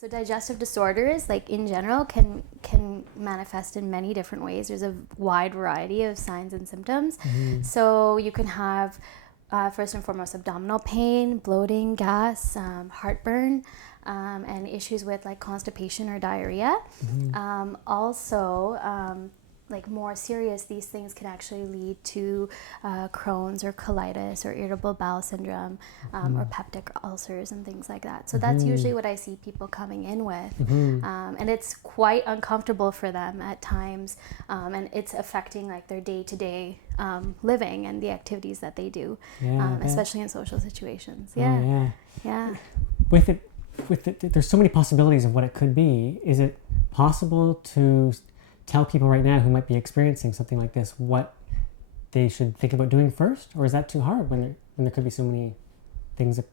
So digestive disorders, like in general, can manifest in many different ways. There's a wide variety of signs and symptoms. So you can have, first and foremost, abdominal pain, bloating, gas, heartburn, and issues with like constipation or diarrhea. Also, like more serious, these things can actually lead to Crohn's or colitis or irritable bowel syndrome or peptic ulcers and things like that. So that's usually what I see people coming in with. And it's quite uncomfortable for them at times, and it's affecting like their day-to-day living and the activities that they do, especially in social situations. With it, there's so many possibilities of what it could be. Is it possible to tell people right now who might be experiencing something like this what they should think about doing first, or is that too hard when there could be so many things that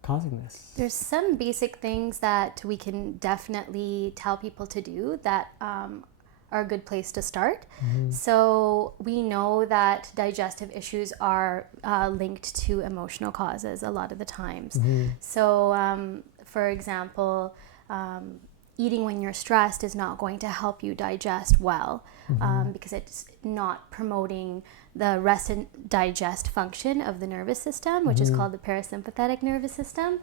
causing this? There's some basic things that we can definitely tell people to do that are a good place to start. So we know that digestive issues are linked to emotional causes a lot of the times. So for example, eating when you're stressed is not going to help you digest well, because it's not promoting the rest and digest function of the nervous system, which is called the parasympathetic nervous system.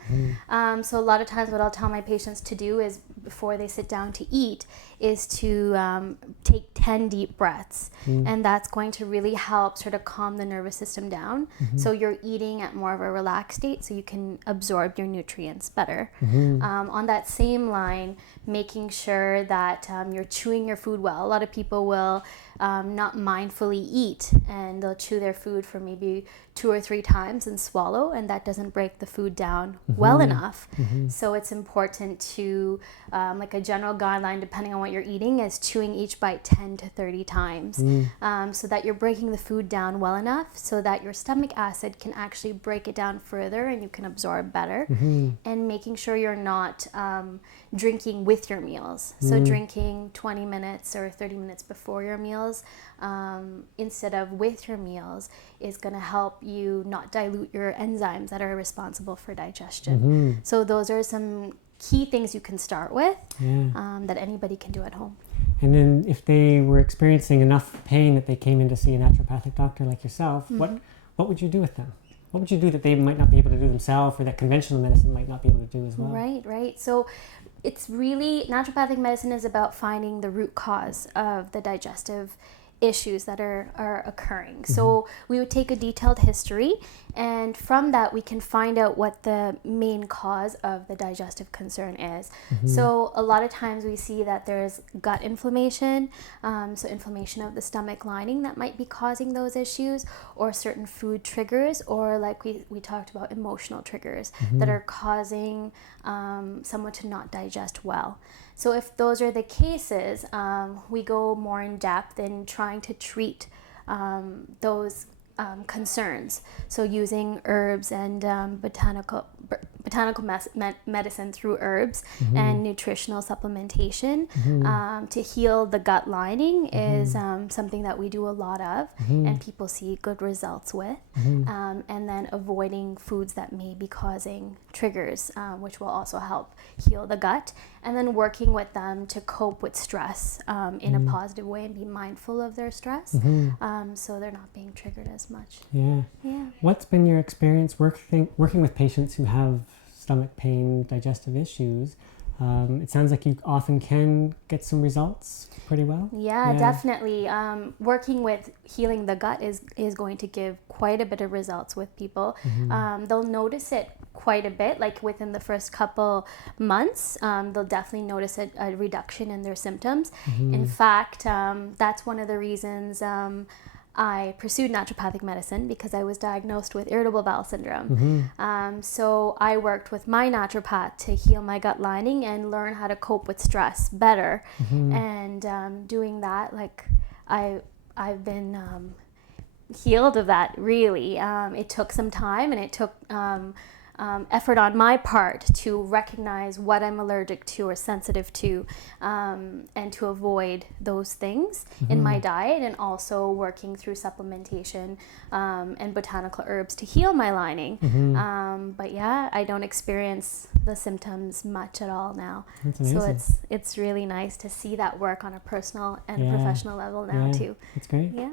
So a lot of times what I'll tell my patients to do is, before they sit down to eat, is to take 10 deep breaths. And that's going to really help sort of calm the nervous system down. So you're eating at more of a relaxed state so you can absorb your nutrients better. On that same line, making sure that you're chewing your food well. A lot of people will not mindfully eat, and they'll chew their food for maybe 2 or 3 times and swallow, and that doesn't break the food down well enough. So it's important to, like a general guideline, depending on what you're eating, is chewing each bite 10 to 30 times, so that you're breaking the food down well enough so that your stomach acid can actually break it down further and you can absorb better. And making sure you're not drinking with your meals. So drinking 20 minutes or 30 minutes before your meals instead of with your meals is going to help you not dilute your enzymes that are responsible for digestion. So those are some key things you can start with that anybody can do at home. And then if they were experiencing enough pain that they came in to see a naturopathic doctor like yourself, what would you do with them? What would you do that they might not be able to do themselves, or that conventional medicine might not be able to do as well? Right. So it's really, naturopathic medicine is about finding the root cause of the digestive issues that are occurring. So we would take a detailed history, and from that we can find out what the main cause of the digestive concern is. So a lot of times we see that there's gut inflammation, so inflammation of the stomach lining that might be causing those issues, or certain food triggers, or like we talked about, emotional triggers that are causing someone to not digest well. So if those are the cases, we go more in depth in trying to treat those concerns. So using herbs and botanical medicine through herbs and nutritional supplementation to heal the gut lining is something that we do a lot of, and people see good results with. And then avoiding foods that may be causing triggers, which will also help heal the gut. And then working with them to cope with stress in a positive way and be mindful of their stress, so they're not being triggered as much. What's been your experience working with patients who have stomach pain, digestive issues? It sounds like you often can get some results pretty well. Yeah. Definitely. Working with healing the gut is going to give quite a bit of results with people. They'll notice it quite a bit, like within the first couple months. They'll definitely notice a reduction in their symptoms. In fact, that's one of the reasons I pursued naturopathic medicine, because I was diagnosed with irritable bowel syndrome. So I worked with my naturopath to heal my gut lining and learn how to cope with stress better. And doing that, like I've been healed of that, really. It took some time, and it took effort on my part to recognize what I'm allergic to or sensitive to, and to avoid those things in my diet, and also working through supplementation and botanical herbs to heal my lining. But yeah, I don't experience the symptoms much at all now. That's amazing. So it's really nice to see that work on a personal and professional level now too. That's great. Yeah.